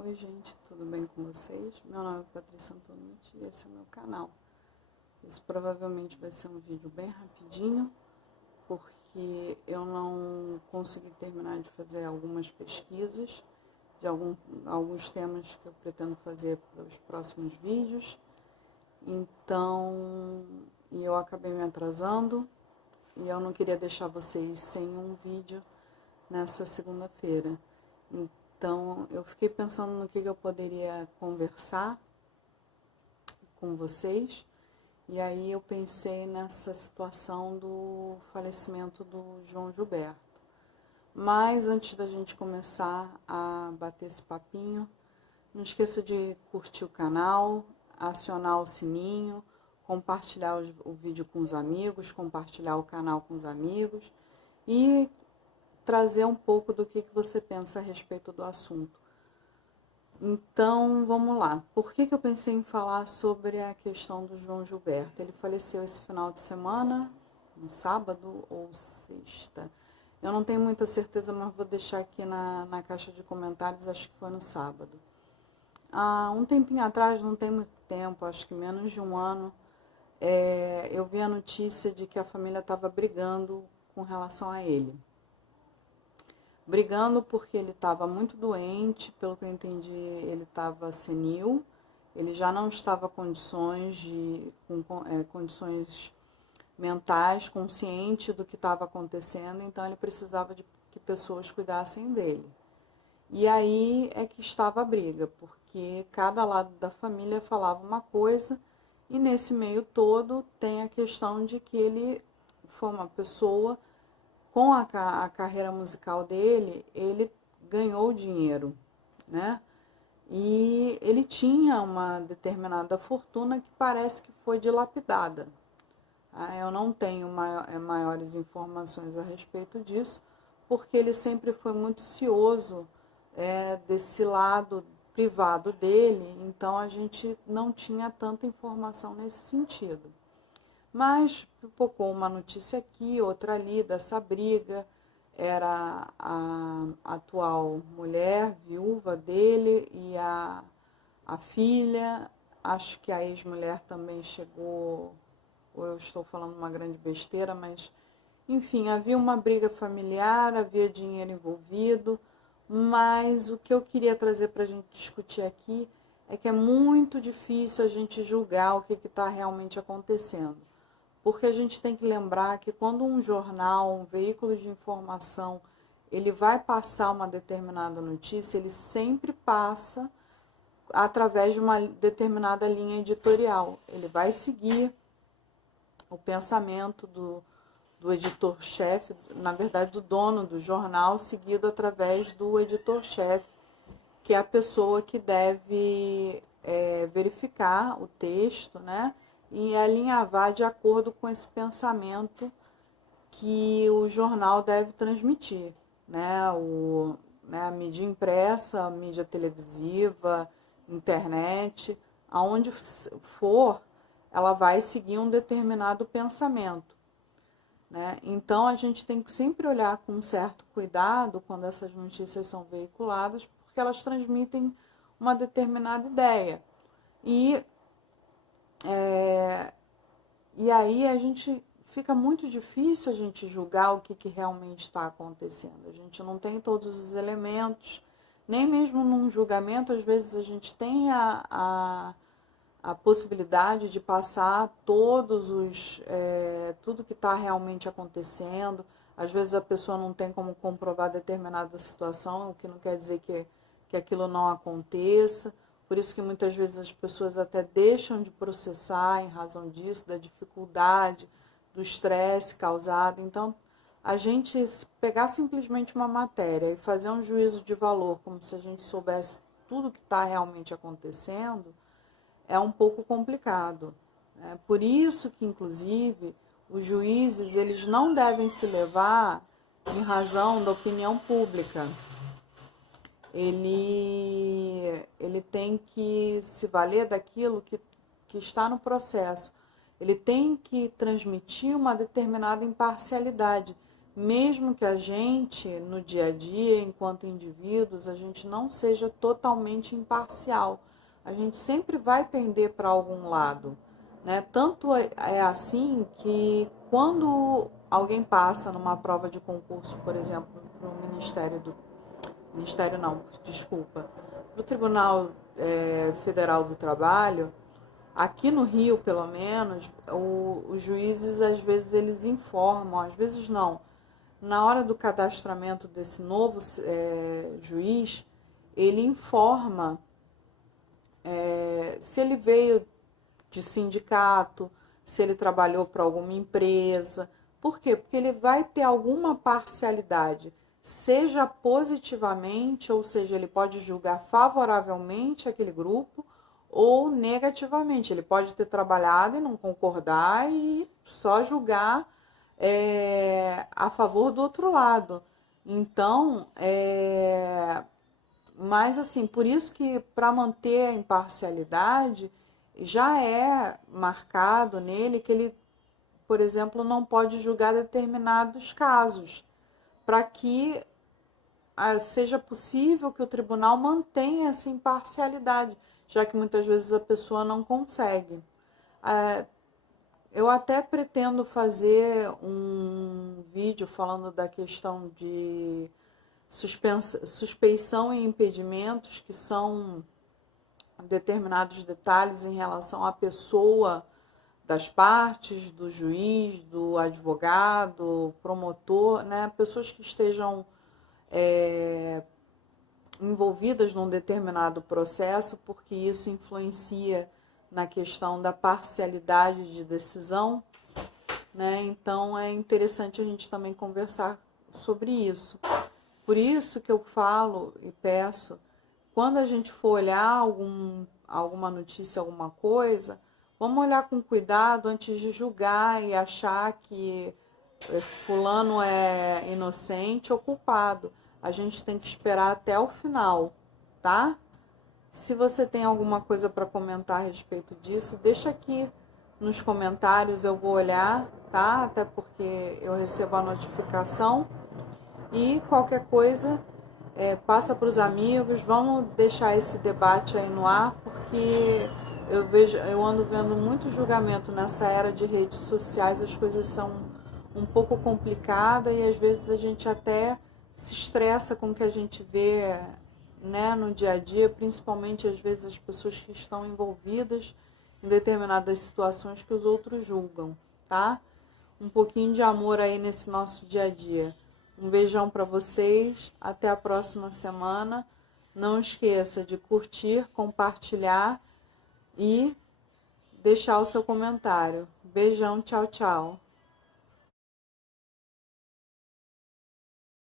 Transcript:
Oi gente, tudo bem com vocês? Meu nome é Patrícia Antonucci e esse é o meu canal. Esse provavelmente vai ser um vídeo bem rapidinho, porque eu não consegui terminar de fazer algumas pesquisas de alguns temas que eu pretendo fazer para os próximos vídeos. Então, eu acabei me atrasando e eu não queria deixar vocês sem um vídeo nessa segunda-feira. Então, eu fiquei pensando no que eu poderia conversar com vocês, e aí eu pensei nessa situação do falecimento do João Gilberto. Mas antes da gente começar a bater esse papinho, não esqueça de curtir o canal, acionar o sininho, compartilhar o vídeo com os amigos, compartilhar o canal com os amigos e trazer um pouco do que você pensa a respeito do assunto. Então, vamos lá. Por que eu pensei em falar sobre a questão do João Gilberto? Ele faleceu esse final de semana, no sábado ou sexta. Eu não tenho muita certeza, mas vou deixar aqui na caixa de comentários, acho que foi no sábado. Há um tempinho atrás, não tem muito tempo, acho que menos de um ano, eu vi a notícia de que a família estava brigando com relação a ele. Brigando porque ele estava muito doente, pelo que eu entendi, ele estava senil, ele já não estava com condições mentais, consciente do que estava acontecendo, então ele precisava de que pessoas cuidassem dele. E aí é que estava a briga, porque cada lado da família falava uma coisa, e nesse meio todo tem a questão de que ele foi uma pessoa com a carreira musical dele, ele ganhou dinheiro, né? E ele tinha uma determinada fortuna que parece que foi dilapidada. Eu não tenho maiores informações a respeito disso, porque ele sempre foi muito cioso desse lado privado dele, então a gente não tinha tanta informação nesse sentido. Mas pipocou uma notícia aqui, outra ali, dessa briga. Era a atual mulher, viúva dele, e a filha. Acho que a ex-mulher também chegou, ou eu estou falando uma grande besteira, mas enfim, havia uma briga familiar, havia dinheiro envolvido, mas o que eu queria trazer para a gente discutir aqui é que é muito difícil a gente julgar o que está realmente acontecendo. Porque a gente tem que lembrar que quando um jornal, um veículo de informação, ele vai passar uma determinada notícia, ele sempre passa através de uma determinada linha editorial. Ele vai seguir o pensamento do editor-chefe, na verdade do dono do jornal, seguido através do editor-chefe, que é a pessoa que deve verificar o texto, né? E alinhavar de acordo com esse pensamento que o jornal deve transmitir, né? A mídia impressa, a mídia televisiva, internet, aonde for, ela vai seguir um determinado pensamento, né? Então a gente tem que sempre olhar com um certo cuidado quando essas notícias são veiculadas, porque elas transmitem uma determinada ideia. E aí a gente fica muito difícil a gente julgar o que realmente está acontecendo. A gente não tem todos os elementos, nem mesmo num julgamento, às vezes a gente tem a possibilidade de passar tudo que está realmente acontecendo. Às vezes a pessoa não tem como comprovar determinada situação, o que não quer dizer que aquilo não aconteça. Por isso que muitas vezes as pessoas até deixam de processar em razão disso, da dificuldade, do estresse causado. Então, a gente pegar simplesmente uma matéria e fazer um juízo de valor, como se a gente soubesse tudo o que está realmente acontecendo, é um pouco complicado. Por isso que, inclusive, os juízes eles não devem se levar em razão da opinião pública. Ele tem que se valer daquilo que está no processo. Ele tem que transmitir uma determinada imparcialidade, mesmo que a gente, no dia a dia, enquanto indivíduos, a gente não seja totalmente imparcial. A gente sempre vai pender para algum lado, né? Tanto é assim que quando alguém passa numa prova de concurso, por exemplo, para o Ministério não, desculpa, para o Tribunal Federal do Trabalho, aqui no Rio, pelo menos, os juízes às vezes eles informam, às vezes não. Na hora do cadastramento desse novo juiz, ele informa se ele veio de sindicato, se ele trabalhou para alguma empresa. Por quê? Porque ele vai ter alguma parcialidade, seja positivamente, ou seja, ele pode julgar favoravelmente aquele grupo, ou negativamente. Ele pode ter trabalhado e não concordar e só julgar a favor do outro lado. Então, mas assim, por isso que para manter a imparcialidade, já é marcado nele que ele, por exemplo, não pode julgar determinados casos, para que seja possível que o tribunal mantenha essa imparcialidade, já que muitas vezes a pessoa não consegue. Eu até pretendo fazer um vídeo falando da questão de suspeição e impedimentos, que são determinados detalhes em relação à pessoa das partes, do juiz, do advogado, promotor, né? Pessoas que estejam envolvidas num determinado processo, porque isso influencia na questão da parcialidade de decisão, né? Então é interessante a gente também conversar sobre isso. Por isso que eu falo e peço, quando a gente for olhar alguma notícia, alguma coisa, vamos olhar com cuidado antes de julgar e achar que fulano é inocente ou culpado. A gente tem que esperar até o final, tá? Se você tem alguma coisa para comentar a respeito disso, deixa aqui nos comentários, eu vou olhar, tá? Até porque eu recebo a notificação. E qualquer coisa, passa para os amigos, vamos deixar esse debate aí no ar, porque eu ando vendo muito julgamento nessa era de redes sociais, as coisas são um pouco complicadas e às vezes a gente até se estressa com o que a gente vê, né, no dia a dia, principalmente às vezes as pessoas que estão envolvidas em determinadas situações que os outros julgam, tá? Um pouquinho de amor aí nesse nosso dia a dia. Um beijão para vocês, até a próxima semana. Não esqueça de curtir, compartilhar e deixar o seu comentário. Beijão, tchau, tchau.